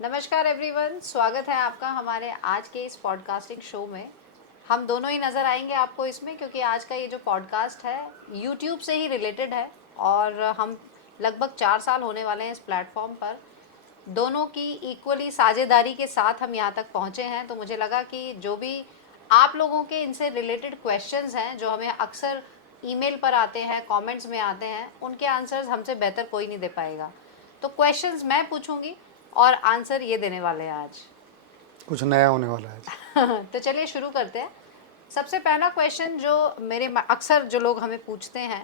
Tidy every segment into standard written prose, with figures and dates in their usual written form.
नमस्कार एवरीवन, स्वागत है आपका हमारे आज के इस पॉडकास्टिंग शो में। हम दोनों ही नज़र आएंगे आपको इसमें, क्योंकि आज का ये जो पॉडकास्ट है यूट्यूब से ही रिलेटेड है और हम लगभग 4 साल होने वाले हैं इस प्लेटफॉर्म पर। दोनों की इक्वली साझेदारी के साथ हम यहाँ तक पहुँचे हैं, तो मुझे लगा कि जो भी आप लोगों के इनसे रिलेटेड क्वेश्चंस हैं जो हमें अक्सर ईमेल पर आते हैं, कमेंट्स में आते हैं, उनके आंसर्स हमसे बेहतर कोई नहीं दे पाएगा। तो क्वेश्चंस मैं पूछूंगी और आंसर ये देने वाले हैं आज। कुछ नया होने वाला है। तो चलिए शुरू करते हैं। सबसे पहला क्वेश्चन जो अक्सर जो लोग हमें पूछते हैं,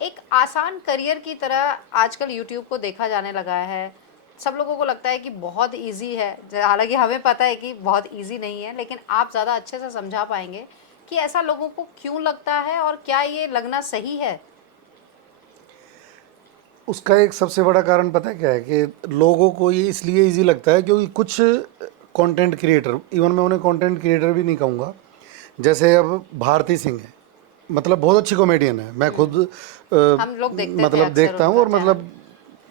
एक आसान करियर की तरह आजकल यूट्यूब को देखा जाने लगा है। सब लोगों को लगता है कि बहुत इजी है, हालांकि हमें पता है कि बहुत इजी नहीं है, लेकिन आप ज़्यादा अच्छे से समझा पाएंगे कि ऐसा लोगों को क्यों लगता है और क्या ये लगना सही है। उसका एक सबसे बड़ा कारण पता है क्या है कि लोगों को ये इसलिए इजी लगता है क्योंकि कुछ कंटेंट क्रिएटर, इवन मैं उन्हें कंटेंट क्रिएटर भी नहीं कहूँगा, जैसे अब भारती सिंह है, मतलब बहुत अच्छी कॉमेडियन है। मैं खुद हम लोग देखते थे मतलब अक्सर देखता हूँ उनका और मतलब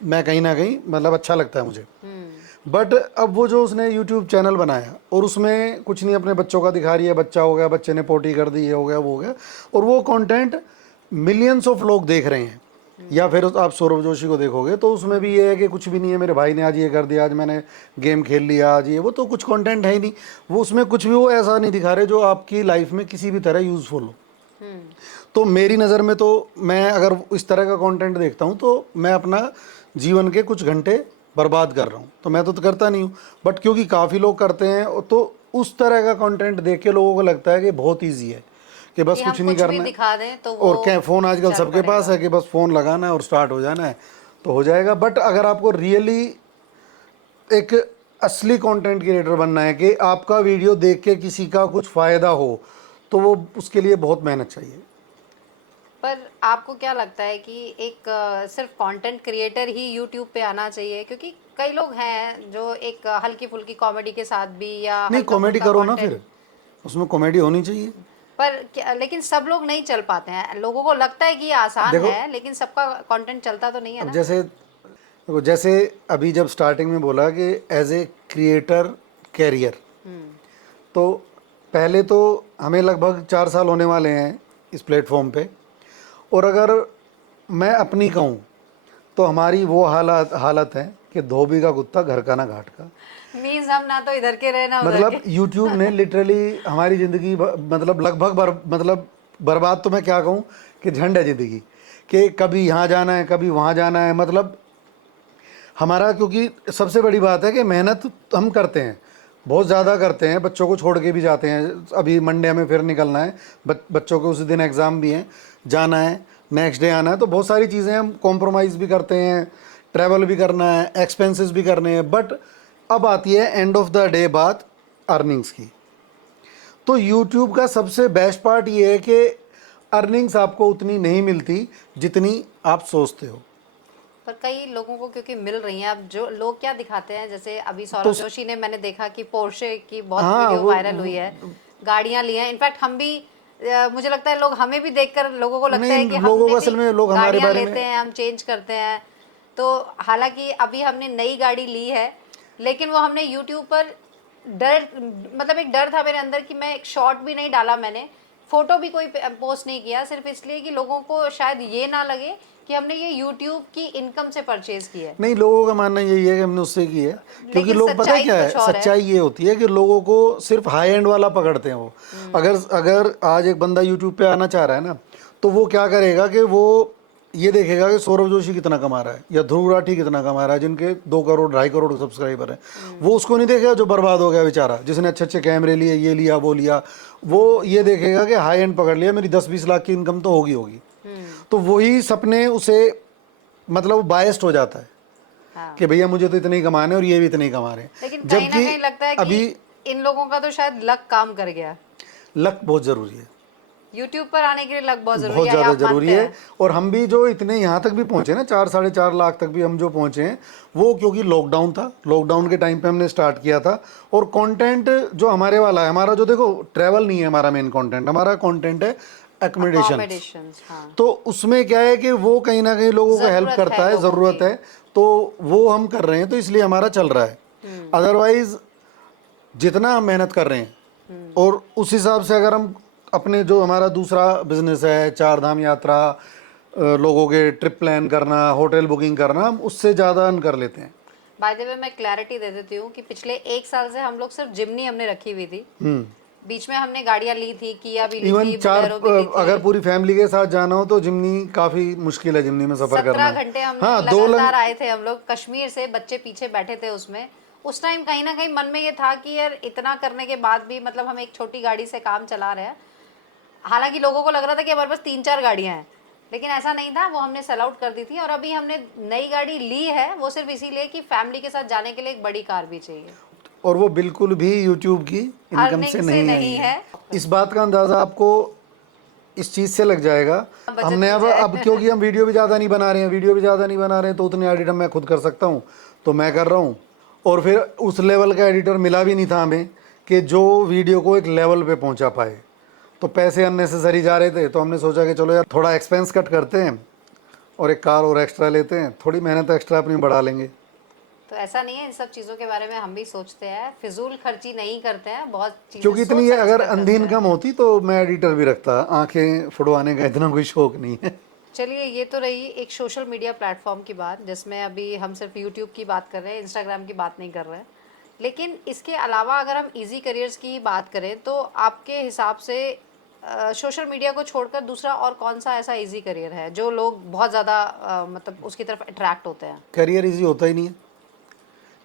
मैं कहीं ना कहीं मतलब अच्छा लगता है मुझे। चैनल। बट अब वो जो उसने यूट्यूब चैनल बनाया और उसमें कुछ नहीं अपने बच्चों का दिखा रही है, बच्चा हो गया, बच्चे ने पोटी कर दी, ये हो गया, वो हो गया, और वो कंटेंट मिलियंस ऑफ लोग देख रहे हैं। या फिर आप सौरभ जोशी को देखोगे तो उसमें भी ये है कि कुछ भी नहीं है, मेरे भाई ने आज ये कर दिया, आज मैंने गेम खेल लिया, आज ये वो, तो कुछ कंटेंट है ही नहीं। वो उसमें कुछ भी वो ऐसा नहीं दिखा रहे जो आपकी लाइफ में किसी भी तरह यूज़फुल हो। तो मेरी नज़र में तो मैं अगर इस तरह का कंटेंट देखता हूँ तो मैं अपना जीवन के कुछ घंटे बर्बाद कर रहा हूँ। तो मैं तो करता नहीं हूँ, बट क्योंकि काफ़ी लोग करते हैं तो उस तरह का कंटेंट देख के लोगों को लगता है कि बहुत ईजी है, कि बस कि हम कुछ नहीं कुछ भी करना है। दिखा दें तो वो और क्या, फ़ोन आजकल चल सबके पास पड़ेगा। है कि बस फ़ोन लगाना है और स्टार्ट हो जाना है तो हो जाएगा। बट अगर आपको रियली एक असली कंटेंट क्रिएटर बनना है कि आपका वीडियो देख के किसी का कुछ फ़ायदा हो, तो वो उसके लिए बहुत मेहनत चाहिए। पर आपको क्या लगता है कि एक सिर्फ कंटेंट क्रिएटर ही यूट्यूब पे आना चाहिए? क्योंकि कई लोग हैं जो एक हल्की फुल्की कॉमेडी के साथ भी या नहीं, हल्का कॉमेडी फुल्का करो ना, कंटेंट, फिर उसमें कॉमेडी होनी चाहिए। पर लेकिन सब लोग नहीं चल पाते हैं। लोगों को लगता है कि ये आसान देखो, है, लेकिन सबका कंटेंट चलता तो नहीं है अब ना। जैसे देखो, जैसे अभी जब स्टार्टिंग में बोला कि एज ए क्रिएटर कैरियर, तो पहले तो हमें लगभग 4 साल होने वाले हैं इस प्लेटफॉर्म पे, और अगर मैं अपनी कहूँ तो हमारी वो हालत हालत है कि धोबी का कुत्ता घर का ना घाट का। मीन्स हम ना तो इधर के रहे ना उधर मतलब के। यूट्यूब ने लिटरली हमारी ज़िंदगी मतलब लगभग मतलब बर्बाद तो मैं क्या कहूँ, कि झंड है ज़िंदगी, कि कभी यहाँ जाना है, कभी वहाँ जाना है। मतलब हमारा, क्योंकि सबसे बड़ी बात है कि मेहनत हम करते हैं, बहुत ज़्यादा करते हैं, बच्चों को छोड़ के भी जाते हैं। अभी मंडे में फिर निकलना है, बच्चों के उसी दिन एग्ज़ाम भी हैं, जाना है, नेक्स्ट डे आना है, तो बहुत सारी चीज़ें हम कॉम्प्रोमाइज़ भी करते हैं, ट्रैवल भी करना है, एक्सपेंसेस भी करने हैं। बट अब आती है एंड ऑफ द डे बात अर्निंग्स की। तो यूट्यूब का सबसे बेस्ट पार्ट ये है कि अर्निंग्स आपको उतनी नहीं मिलती जितनी आप सोचते हो। पर कई लोगों को क्योंकि मिल रही हैं। अब जो लोग क्या दिखाते हैं, जैसे अभी तो सौरभ जोशी ने, मैंने देखा कि पोर्शे की बहुत हाँ, वीडियो वायरल हुई है, गाड़ियां ली हैं। इनफैक्ट हम भी मुझे लगता है लोग हमें भी देखकर लोगों को लगता नहीं, है कि लोगों हमने को भी असल में लोग हमारे गाड़ियां बारे लेते में, हैं, हम चेंज करते हैं। तो हालांकि अभी हमने नई गाड़ी ली है, लेकिन वो हमने यूट्यूब पर डर, मतलब एक डर था मेरे अंदर कि मैं एक शॉर्ट भी नहीं डाला, मैंने फोटो भी कोई पोस्ट नहीं किया, सिर्फ इसलिए कि लोगों को शायद ये ना लगे कि हमने ये यूट्यूब की इनकम से परचेज की है। नहीं, लोगों का मानना यही है कि हमने उससे की है। क्योंकि लेकिन लोग, पता है सच्चाई क्या है, कुछ और है। सच्चाई ये होती है कि लोगों को सिर्फ हाई एंड वाला पकड़ते हैं वो। अगर अगर आज एक बंदा यूट्यूब पे आना चाह रहा है ना, तो वो क्या करेगा कि वो ये देखेगा कि सौरभ जोशी कितना कमा रहा है या ध्रुव राठी कितना कमा रहा है, जिनके 2 करोड़ 2.5 करोड़ सब्सक्राइबर हैं। वो उसको नहीं देखेगा जो बर्बाद हो गया बेचारा, जिसने अच्छे अच्छे कैमरे लिए, ये लिया वो लिया। वो ये देखेगा कि हाई एंड पकड़ लिया, मेरी 10-20 लाख की इनकम तो होगी होगी। तो वही सपने उसे, मतलब बायस्ड हो जाता है हाँ, कि भैया मुझे तो इतने ही कमाने हैं और ये भी इतने ही कमा रहे लेकिन हैं। कहीं ना जबकि कहीं लगता है कि अभी इन लोगों का तो शायद लक काम कर गया। लक बहुत ज़रूरी है, यूट्यूब पर आने के लिए लक बहुत जरूरी बहुत है, ये ज़्यादा आप ज़रूरी मानते है। हैं? और हम भी जो इतने यहाँ तक भी पहुँचे ना, 4-4.5 लाख तक भी हम जो पहुँचे हैं, वो क्योंकि लॉकडाउन था, लॉकडाउन के टाइम पे हमने स्टार्ट किया था। और कंटेंट जो हमारे वाला है, हमारा जो, देखो, ट्रैवल नहीं है हमारा मेन कंटेंट, हमारा कंटेंट है एकोमोडेशंस। अकोमोडेशंस, हाँ। तो उसमें क्या है कि वो कहीं ना कहीं लोगों को हेल्प जरूरत है करता है, लोगों ज़रूरत की। है, तो वो हम कर रहे हैं, तो इसलिए हमारा चल रहा है। अदरवाइज जितना हम मेहनत कर रहे हैं और उस हिसाब से अगर हम अपने जो हमारा दूसरा बिजनेस है, चार धाम यात्रा, लोगों के ट्रिप प्लान करना, होटल बुकिंग करना, हम उससे ज़्यादा अर्न कर लेते हैं। बाय द वे मैं क्लैरिटी दे देती हूँ कि पिछले 1 साल से हम लोग सिर्फ जिमनी हमने रखी हुई थी। बीच में हमने गाड़ियाँ ली थी, किया भी ली इवन थी, चार बोलेरो भी ली थी। अगर पूरी फैमिली के साथ जाना हो तो जिमनी काफ़ी मुश्किल है, जिमनी में सफ़र करना। 17 घंटे हम हाँ, लगातार आए थे हम लोग कश्मीर से, बच्चे पीछे बैठे थे उसमें। उस टाइम कहीं ना कहीं मन में ये था कि यार इतना करने के बाद भी मतलब हम एक छोटी गाड़ी से काम चला रहे हैं। हालांकि लोगों को लग रहा था कि हमारे पास 3-4 गाड़ियां हैं, लेकिन ऐसा नहीं था, वो हमने सेल आउट कर दी थी। और अभी हमने नई गाड़ी ली है, वो सिर्फ इसीलिए कि फैमिली के साथ जाने के लिए एक बड़ी कार भी चाहिए। और वो बिल्कुल भी यूट्यूब की इनकम से नहीं आई है। इस बात का अंदाज़ा आपको इस चीज़ से लग जाएगा। हमने अब क्योंकि हम वीडियो भी ज़्यादा नहीं बना रहे हैं, तो उतने एडिटर मैं खुद कर सकता हूँ, तो मैं कर रहा हूँ। और फिर उस लेवल का एडिटर मिला भी नहीं था हमें कि जो वीडियो को एक लेवल पे पहुँचा पाए। तो पैसे अननेसेसरी जा रहे थे, तो हमने सोचा कि चलो यार थोड़ा एक्सपेंस कट करते हैं और एक कार और एक्स्ट्रा लेते हैं, थोड़ी मेहनत एक्स्ट्रा अपनी बढ़ा लेंगे। तो ऐसा नहीं है, इन सब चीज़ों के बारे में हम भी सोचते हैं, फिजूल खर्ची नहीं करते हैं, बहुत चीज़ें क्योंकि सोच इतनी समझ अगर कर अंधी करते हैं। इनकम होती तो मैं एडिटर भी रखता, आंखें फुड़वाने का इतना कोई शौक नहीं है। चलिए, ये तो रही एक सोशल मीडिया प्लेटफॉर्म की बात, जिसमें अभी हम सिर्फ यूट्यूब की बात कर रहे हैं, इंस्टाग्राम की बात नहीं कर रहे हैं। लेकिन इसके अलावा अगर हम इजी करियर्स की बात करें तो आपके हिसाब से सोशल मीडिया को छोड़कर दूसरा और कौन सा ऐसा इजी करियर है जो लोग बहुत ज़्यादा मतलब उसकी तरफ अट्रैक्ट होते हैं? करियर इजी होता ही नहीं है।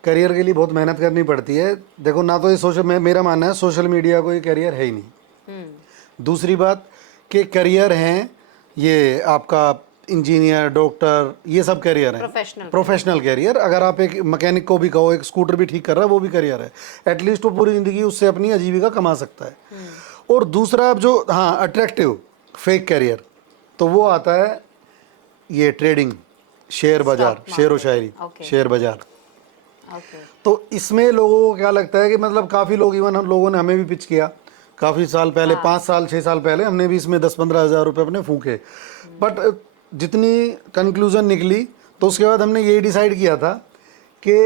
करियर के लिए बहुत मेहनत करनी पड़ती है। देखो ना, तो ये मेरा मानना है सोशल मीडिया कोई करियर है ही नहीं। दूसरी बात कि करियर हैं ये आपका इंजीनियर, डॉक्टर, ये सब करियर हैं, प्रोफेशनल करियर। अगर आप एक मैकेनिक को भी कहो, एक स्कूटर भी ठीक कर रहा है, वो भी करियर है। एटलीस्ट वो पूरी ज़िंदगी उससे अपनी आजीविका कमा सकता है। और दूसरा अब जो हाँ अट्रैक्टिव फेक करियर, तो वो आता है ये ट्रेडिंग, शेयर बाजार, शेर व शायरी, शेयर बाजार। तो इसमें लोगों को क्या लगता है कि मतलब काफ़ी लोग, इवन हम लोगों ने, हमें भी पिच किया काफ़ी साल पहले, 5 साल 6 साल पहले हमने भी इसमें 10-15 हज़ार रुपये अपने फूके। बट जितनी कंक्लूजन निकली तो उसके बाद हमने यही डिसाइड किया था कि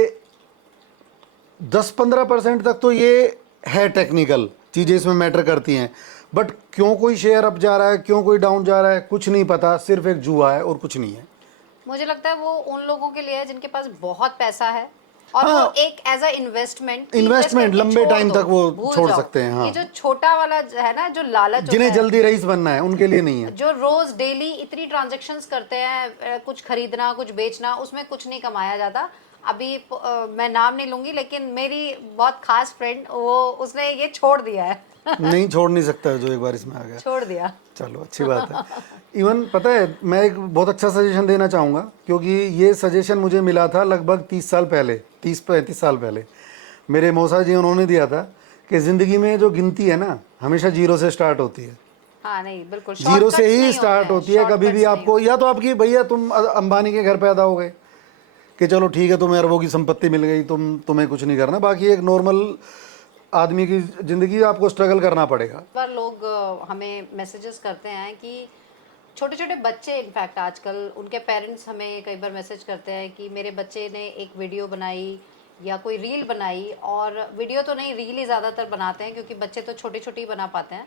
10-15% तक तो ये है, टेक्निकल चीज़ें इसमें मैटर करती हैं। बट क्यों कोई शेयर अप जा रहा है, क्यों कोई डाउन जा रहा है, कुछ नहीं पता, सिर्फ एक जुआ है और कुछ नहीं है। मुझे लगता है वो उन लोगों के लिए है जिनके पास बहुत पैसा है और हाँ, वो एक एज अ इन्वेस्टमेंट लंबे टाइम तक वो छोड़ सकते हैं। हाँ, ये जो छोटा वाला है ना, जो लालच जिन्हें जल्दी रईस बनना है, उनके लिए नहीं है। जो रोज डेली इतनी ट्रांजैक्शंस करते हैं, कुछ खरीदना कुछ बेचना, उसमें कुछ नहीं कमाया जाता। अभी मैं नाम नहीं लूंगी, लेकिन मेरी बहुत खास फ्रेंड, वो उसने ये छोड़ दिया है। नहीं, छोड़ नहीं सकता है जो एक बार इसमें आ गया। छोड़ दिया, चलो अच्छी बात है। इवन पता है, मैं एक बहुत अच्छा सजेशन देना चाहूँगा, क्योंकि ये सजेशन मुझे मिला था लगभग 30 साल पहले, 30-35 साल पहले। मेरे मौसा जी उन्होंने दिया था कि ज़िंदगी में जो गिनती है ना, हमेशा जीरो से स्टार्ट होती है। हाँ, नहीं बिल्कुल, जीरो से ही स्टार्ट होती है। कभी भी आपको, या तो आपकी भैया तुम अंबानी के घर पैदा हो गए कि चलो ठीक है, तुम्हें अरबों की संपत्ति मिल गई, तुम्हें कुछ नहीं करना, बाकी एक नॉर्मल आदमी की ज़िंदगी आपको स्ट्रगल करना पड़ेगा। पर लोग हमें मैसेजेस करते हैं कि छोटे छोटे बच्चे, इनफैक्ट आजकल उनके पेरेंट्स हमें कई बार मैसेज करते हैं कि मेरे बच्चे ने एक वीडियो बनाई या कोई रील बनाई, और वीडियो तो नहीं, रील ही ज़्यादातर बनाते हैं क्योंकि बच्चे तो छोटी छोटी ही बना पाते हैं,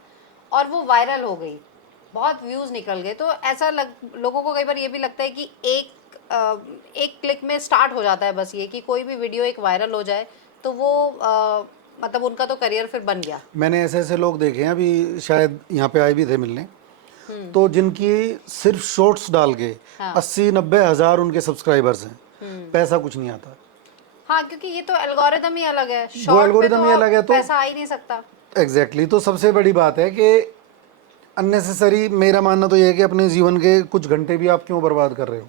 और वो वायरल हो गई, बहुत व्यूज़ निकल गए। तो ऐसा लोगों को कई बार ये भी लगता है कि एक क्लिक में स्टार्ट हो जाता है बस ये, कि कोई भी वीडियो एक वायरल हो जाए तो वो मतलब उनका तो करियर फिर बन गया। मैंने ऐसे ऐसे लोग देखे हैं, अभी शायद यहाँ पे आए भी थे मिलने, तो जिनकी सिर्फ शॉर्ट्स डाल के 80-90 हज़ार उनके सब्सक्राइबर्स हैं, पैसा कुछ नहीं आता। हाँ, क्योंकि ये तो एल्गोरिदम ही अलग है, वो एल्गोरिदम ही अलग है, तो पैसा आ ही नहीं सकता। एग्जैक्टली। तो सबसे बड़ी बात है कि अननेसेसरी, मेरा मानना तो ये है कि अपने जीवन के कुछ घंटे भी आप क्यों बर्बाद कर रहे हो।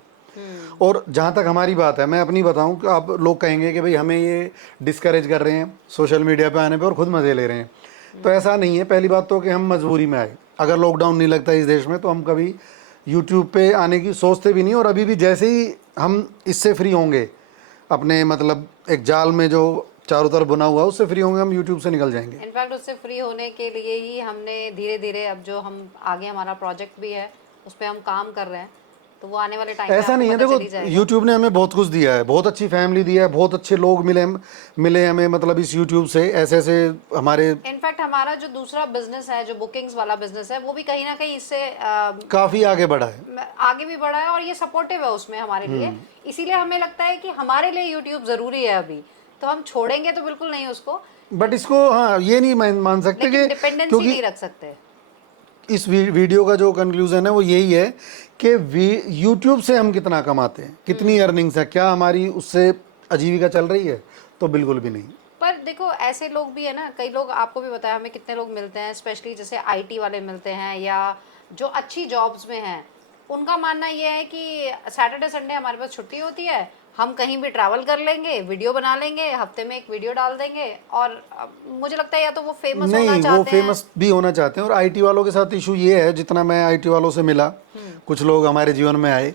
और जहाँ तक हमारी बात है, मैं अपनी बताऊं कि आप लोग कहेंगे कि भाई हमें ये डिस्करेज कर रहे हैं सोशल मीडिया पे आने पे और खुद मज़े ले रहे हैं, तो ऐसा नहीं है। पहली बात तो कि हम मजबूरी में आए, अगर लॉकडाउन नहीं लगता इस देश में तो हम कभी यूट्यूब पे आने की सोचते भी नहीं। और अभी भी जैसे ही हम इससे फ्री होंगे, अपने मतलब एक जाल में जो चारों तरफ बना हुआ उससे फ्री होंगे, हम यूट्यूब से निकल जाएंगे। इनफैक्ट उससे फ्री होने के लिए ही हमने धीरे धीरे, अब जो हम आगे हमारा प्रोजेक्ट भी है उस पर हम काम कर रहे हैं, तो वो आने वाले टाइम ऐसा नहीं है, देखो YouTube ने हमें बहुत कुछ दिया है, बहुत अच्छी फैमिली दिया है, बहुत अच्छे लोग मिले मिले हमें, मतलब इस YouTube से ऐसे ऐसे हमारे। इनफैक्ट हमारा जो दूसरा बिजनेस है, जो बुकिंग्स वाला बिजनेस है, वो भी कहीं ना कहीं इससे काफ़ी आगे बढ़ा है, आगे भी बढ़ा है और ये सपोर्टिव है उसमें हमारे लिए। इसीलिए हमें लगता है कि हमारे लिए YouTube ज़रूरी है अभी, तो हम छोड़ेंगे तो बिल्कुल नहीं उसको, बट इसको हाँ ये नहीं मान सकते लेकिन कि डिपेंडेंसी क्योंकि नहीं रख सकते। इस वीडियो का जो कंक्लूजन है वो यही है कि यूट्यूब से हम कितना कमाते हैं, कितनी अर्निंग्स है, क्या हमारी उससे आजीविका चल रही है? तो बिल्कुल भी नहीं। पर देखो ऐसे लोग भी है ना, कई लोग, आपको भी बताया हमें कितने लोग मिलते हैं, स्पेशली जैसे आईटी वाले मिलते हैं या जो अच्छी जॉब्स में हैं, उनका मानना ये है कि सैटरडे संडे हमारे पास छुट्टी होती है, हम कहीं भी ट्रैवल कर लेंगे, वीडियो बना लेंगे, हफ्ते में एक वीडियो डाल देंगे। और मुझे लगता है या तो वो फेमस होना नहीं, चाहते वो हैं। फेमस भी होना चाहते हैं। और आईटी वालों के साथ इशू ये है, जितना मैं आईटी वालों से मिला, कुछ लोग हमारे जीवन में आए,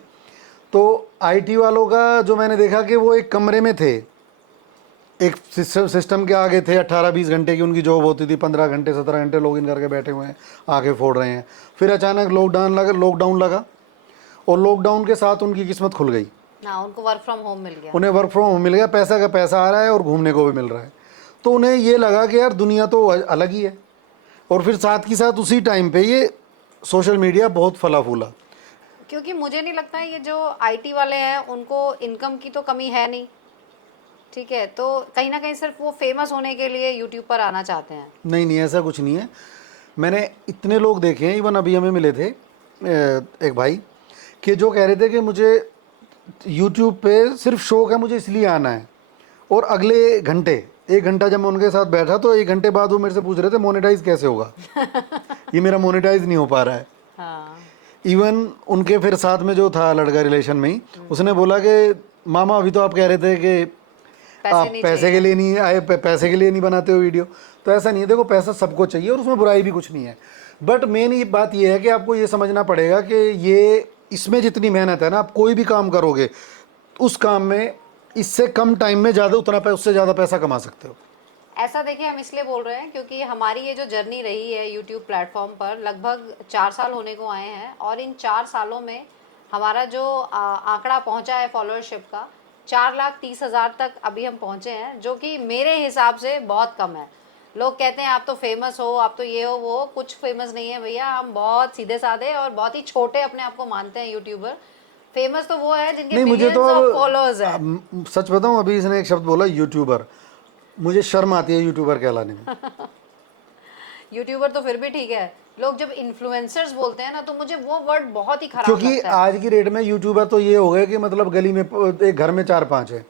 तो आईटी वालों का जो मैंने देखा कि वो एक कमरे में थे, एक सिस्टम के आगे थे, 18-20 घंटे की उनकी जॉब होती थी, 15 घंटे 17 घंटे लॉग इन करके बैठे हुए हैं, आगे फोड़ रहे हैं। फिर अचानक लॉकडाउन लगा और लॉकडाउन के साथ उनकी किस्मत खुल गई, ना उनको वर्क फ्रॉम होम मिल गया, उन्हें वर्क फ्रॉम होम मिल गया, पैसा का पैसा आ रहा है और घूमने को भी मिल रहा है। तो उन्हें ये लगा कि यार दुनिया तो अलग ही है। और फिर साथ ही साथ उसी टाइम पे ये सोशल मीडिया बहुत फला फूला। क्योंकि मुझे नहीं लगता ये जो आईटी वाले हैं उनको इनकम की तो कमी है नहीं, ठीक है, तो कहीं ना कहीं सिर्फ वो फेमस होने के लिए यूट्यूब पर आना चाहते हैं। नहीं नहीं, ऐसा कुछ नहीं है। मैंने इतने लोग देखे हैं, इवन अभी हमें मिले थे एक भाई कि जो कह रहे थे कि मुझे यूट्यूब पे सिर्फ शौक है, मुझे इसलिए आना है। और अगले घंटे, 1 घंटा जब मैं उनके साथ बैठा तो 1 घंटे बाद वो मेरे से पूछ रहे थे मोनेटाइज कैसे होगा ये मेरा मोनेटाइज नहीं हो पा रहा है। हाँ, इवन उनके फिर साथ में जो था लड़का रिलेशन में ही, उसने बोला कि मामा अभी तो आप कह रहे थे कि आप पैसे के लिए नहीं आए, पैसे के लिए नहीं बनाते हो वीडियो। तो ऐसा नहीं है, देखो पैसा सबको चाहिए और उसमें बुराई भी कुछ नहीं है। बट मेन ये बात ये है कि आपको ये समझना पड़ेगा कि ये इसमें जितनी मेहनत है ना, आप कोई भी काम करोगे उस काम में इससे कम टाइम में ज़्यादा उससे ज़्यादा पैसा कमा सकते हो। ऐसा देखिए हम इसलिए बोल रहे हैं क्योंकि हमारी ये जो जर्नी रही है यूट्यूब प्लेटफॉर्म पर, लगभग 4 साल होने को आए हैं और इन 4 सालों में हमारा जो आंकड़ा पहुंचा है फॉलोअरशिप का, 4,30,000 तक अभी हम पहुंचे हैं, जो कि मेरे हिसाब से बहुत कम है। लोग कहते हैं आप तो फेमस हो, आप तो ये हो वो हो, कुछ फेमस नहीं है भैया, हम बहुत सीधे साधे और बहुत ही छोटे अपने आप को मानते हैं यूट्यूबर। फेमस तो वो है जिनके मिलियंस ऑफ फॉलोअर्स हैं। सच बताऊं, अभी इसने एक शब्द बोला यूट्यूबर, मुझे शर्म आती है यूट्यूबर कहलाने में यूट्यूबर तो फिर भी ठीक है, लोग जब इन्फ्लुएंसर्स बोलते हैं ना तो मुझे वो वर्ड बहुत ही खराब क्योंकि लगता है। आज की रेट में यूट्यूबर तो ये हो गए कि मतलब गली में एक घर में 4-5 है,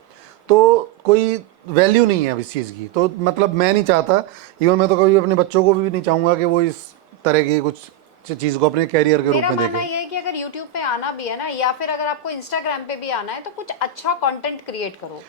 तो कोई वैल्यू नहीं है अब इस चीज़ की। तो मतलब मैं नहीं चाहता, इवन मैं तो कभी अपने बच्चों को भी नहीं चाहूँगा कि वो इस तरह की कुछ चीज़ को अपने कैरियर के रूप मेरा में मानना देखें। ये है कि अगर यूट्यूब पे आना भी है ना, या फिर अगर आपको इंस्टाग्राम पे भी आना है, तो कुछ अच्छा कंटेंट क्रिएट करो।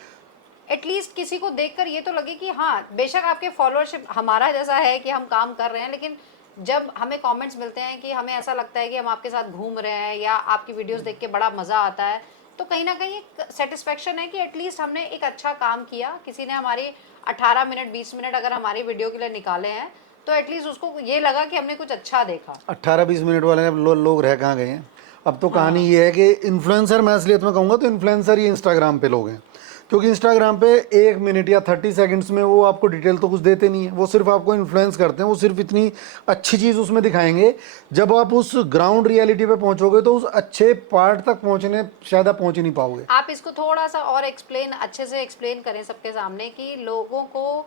एटलीस्ट किसी को देखकर ये तो लगे कि हाँ, बेशक आपके फॉलोअरशिप हमारा जैसा है कि हम काम कर रहे हैं, लेकिन जब हमें कमेंट्स मिलते हैं कि हमें ऐसा लगता है कि हम आपके साथ घूम रहे हैं या आपकी वीडियोस देख के बड़ा मज़ा आता है, तो कहीं ना कहीं एक सेटिस्फेक्शन है कि एटलीस्ट हमने एक अच्छा काम किया। किसी ने हमारी 18 मिनट 20 मिनट अगर हमारी वीडियो के लिए निकाले हैं, तो एटलीस्ट उसको ये लगा कि हमने कुछ अच्छा देखा। 18-20 मिनट वाले लोग रह कहाँ गए हैं अब। तो कहानी ये है कि इन्फ्लुएंसर, मैं असलियत में कहूँगा तो इन्फ्लुएंसर ये इंस्टाग्राम पे लोग हैं, क्योंकि इंस्टाग्राम पे 1 मिनट या 30 सेकंड्स में वो आपको डिटेल तो कुछ देते नहीं है, वो सिर्फ आपको इन्फ्लुएंस करते हैं। वो सिर्फ इतनी अच्छी चीज़ उसमें दिखाएंगे, जब आप उस ग्राउंड रियलिटी पे पहुंचोगे तो उस अच्छे पार्ट तक पहुंचने शायद आप पहुंच ही नहीं पाओगे। आप इसको थोड़ा सा और अच्छे से एक्सप्लेन करें सबके सामने कि लोगों को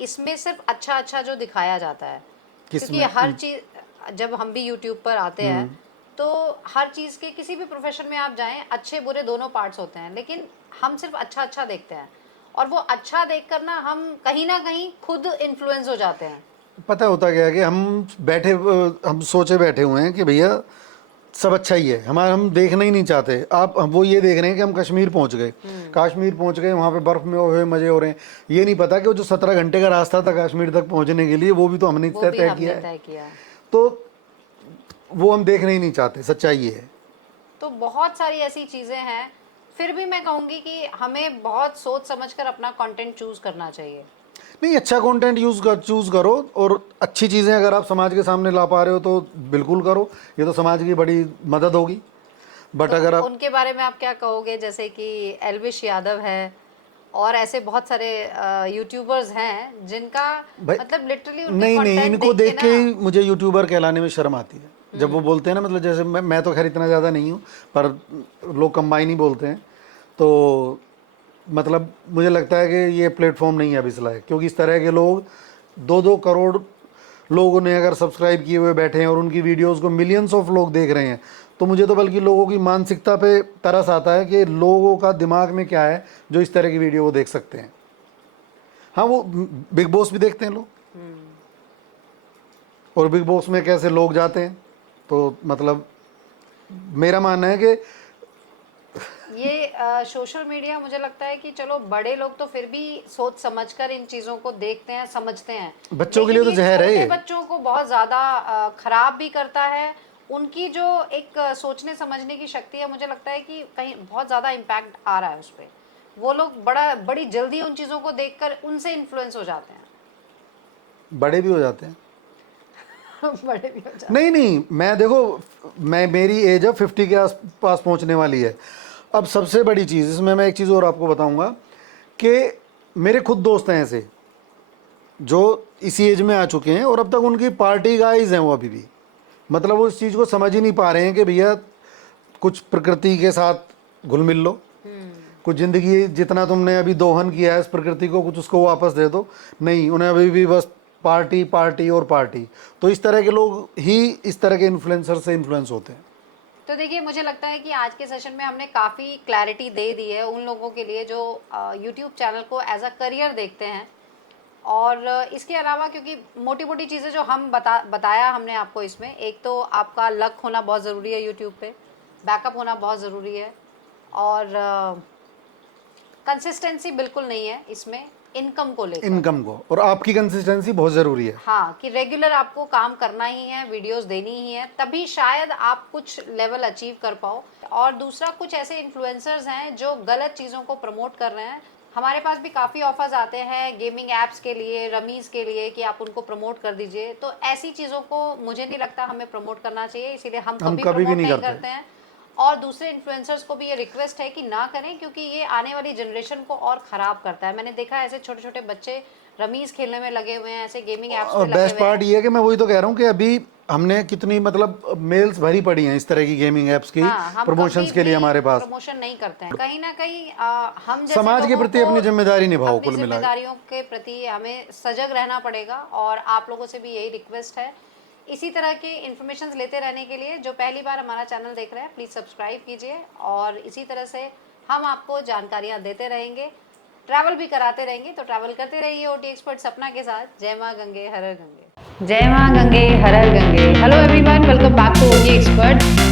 इसमें सिर्फ अच्छा अच्छा जो दिखाया जाता है, क्योंकि हर चीज़ जब हम भी यूट्यूब पर आते हैं तो हर चीज़ के किसी भी प्रोफेशन में आप जाएं, अच्छे बुरे दोनों पार्ट्स होते हैं, लेकिन हम सिर्फ अच्छा अच्छा देखते हैं और वो अच्छा देखकर ना कहीं खुद इन्फ्लुएंस हो जाते हैं। पता होता क्या है कि हम सोचे बैठे हुए हैं कि भैया सब अच्छा ही है हमारा, हम देखना ही नहीं चाहते। हम वो ये देख रहे हैं कि हम कश्मीर पहुंच गए, कश्मीर पहुंच गए, वहाँ पे बर्फ़ में हुए मज़े हो रहे हैं। ये नहीं पता कि वो जो 17 घंटे का रास्ता था कश्मीर तक पहुंचने के लिए, वो भी तो हमने तय किया है। तो वो हम देखना ही नहीं चाहते, सच्चाई ये है। तो बहुत सारी ऐसी चीज़ें हैं, फिर भी मैं कहूँगी कि हमें बहुत सोच समझकर अपना कंटेंट चूज़ करना चाहिए। नहीं, अच्छा कंटेंट चूज़ करो, और अच्छी चीज़ें अगर आप समाज के सामने ला पा रहे हो तो बिल्कुल करो, ये तो समाज की बड़ी मदद होगी। बट तो अगर आप उनके बारे में आप क्या कहोगे, जैसे कि एल्विश यादव है और ऐसे बहुत सारे यूट्यूबर्स हैं जिनका भाई मतलब लिटरली उनके नहीं नहीं, कंटेंट इनको देख के देख के ना। ही मुझे यूट्यूबर कहलाने में शर्म आती है जब वो बोलते हैं ना, मतलब जैसे मैं तो खैर इतना ज़्यादा नहीं हूँ, पर लोग कंबाइन ही बोलते हैं, तो मतलब मुझे लगता है कि ये प्लेटफॉर्म नहीं है अभी इस लायक, क्योंकि इस तरह के लोग 2-2 करोड़ लोगों ने अगर सब्सक्राइब किए हुए बैठे हैं और उनकी वीडियोस को मिलियंस ऑफ लोग देख रहे हैं, तो मुझे तो बल्कि लोगों की मानसिकता पे तरस आता है कि लोगों का दिमाग में क्या है जो इस तरह की वीडियो वो देख सकते हैं। हाँ, वो बिग बॉस भी देखते हैं लोग, और बिग बॉस में कैसे लोग जाते हैं, तो मतलब मेरा मानना है कि ये सोशल मीडिया मुझे लगता है कि चलो बड़े लोग तो फिर भी सोच समझकर इन चीज़ों को देखते हैं, समझते हैं, बच्चों के लेकिन लिए तो ये जहर है छोटे ये। बच्चों को बहुत ज़्यादा खराब भी करता है। उनकी जो एक सोचने समझने की शक्ति है, मुझे लगता है कि कहीं बहुत ज़्यादा इम्पैक्ट आ रहा है उस पर। वो लोग बड़ी जल्दी उन चीज़ों को देखकर उनसे इन्फ्लुएंस हो जाते बड़े भी हो जाते हैं। हैं। बड़े भी हो जाते नहीं नहीं, मैं देखो, मैं मेरी एज अब 50 के आसपास पहुंचने वाली है। अब सबसे बड़ी चीज़ इसमें मैं एक चीज़ और आपको बताऊंगा कि मेरे खुद दोस्त हैं ऐसे जो इसी एज में आ चुके हैं, और अब तक उनकी पार्टी गाइज हैं वो अभी भी, मतलब वो इस चीज़ को समझ ही नहीं पा रहे हैं कि भैया कुछ प्रकृति के साथ घुल मिल लो, कुछ ज़िंदगी जितना तुमने अभी दोहन किया है इस प्रकृति को, कुछ उसको वापस दे दो। नहीं, उन्हें अभी भी बस पार्टी पार्टी और पार्टी। तो इस तरह के लोग ही इस तरह के इन्फ्लुएंसर से इन्फ्लुएंस होते हैं। तो देखिए, मुझे लगता है कि आज के सेशन में हमने काफ़ी क्लैरिटी दे दी है उन लोगों के लिए जो यूट्यूब चैनल को एज अ करियर देखते हैं। और इसके अलावा क्योंकि मोटी मोटी चीज़ें जो हम बताया हमने आपको, इसमें एक तो आपका लक होना बहुत ज़रूरी है यूट्यूब पे, बैकअप होना बहुत ज़रूरी है, और कंसिस्टेंसी बिल्कुल नहीं है इसमें इनकम को लेकर। इनकम को, और आपकी कंसिस्टेंसी बहुत ज़रूरी है। हाँ, कि रेगुलर आपको काम करना ही है, वीडियोस देनी ही है, तभी शायद आप कुछ लेवल अचीव कर पाओ। और दूसरा, कुछ ऐसे इन्फ्लुएंसर्स हैं जो गलत चीज़ों को प्रमोट कर रहे हैं। हमारे पास भी काफ़ी ऑफर्स आते हैं गेमिंग ऐप्स के लिए, रमीज के लिए, कि आप उनको प्रमोट कर दीजिए। तो ऐसी चीज़ों को मुझे नहीं लगता हमें प्रमोट करना चाहिए, इसीलिए हम कभी कभी भी प्रमोट नहीं नहीं करते। करते हैं। और दूसरे इन्फ्लुएंसर्स को भी ये रिक्वेस्ट है कि ना करें, क्योंकि ये आने वाली जनरेशन को और ख़राब करता है। मैंने देखा है ऐसे छोटे छोटे बच्चे रमीज खेलने में लगे हुए हैं, ऐसे गेमिंग ऐप्स पे और लगे बेस्ट हुए हैं। पार्ट ये है कि मैं वही तो कह रहा हूँ कि अभी हमने कितनी मतलब मेल्स भरी पड़ी हैं इस तरह की गेमिंग एप्स की हाँ, हम प्रमोशंस कभी के लिए भी हमारे पास। प्रमोशन नहीं करते हैं। कहीं ना कहीं हम जैसे समाज के लोगों प्रति को अपनी जिम्मेदारी निभाओ अपनी कुल मिला के। जिम्मेदारियों के प्रति हमें सजग रहना पड़ेगा, और आप लोगों से भी यही रिक्वेस्ट है। इसी तरह के इन्फॉर्मेशन लेते रहने के लिए जो पहली बार हमारा चैनल देख रहे हैं, प्लीज़ सब्सक्राइब कीजिए, और इसी तरह से हम आपको जानकारियाँ देते रहेंगे, ट्रैवल भी कराते रहेंगे। तो ट्रैवल करते रहिए ओटी एक्सपर्ट सपना के साथ। जय माँ गंगे हर हर गंगे। जय माँ गंगे हर हर Gange. Hello everyone, welcome back to OT expert.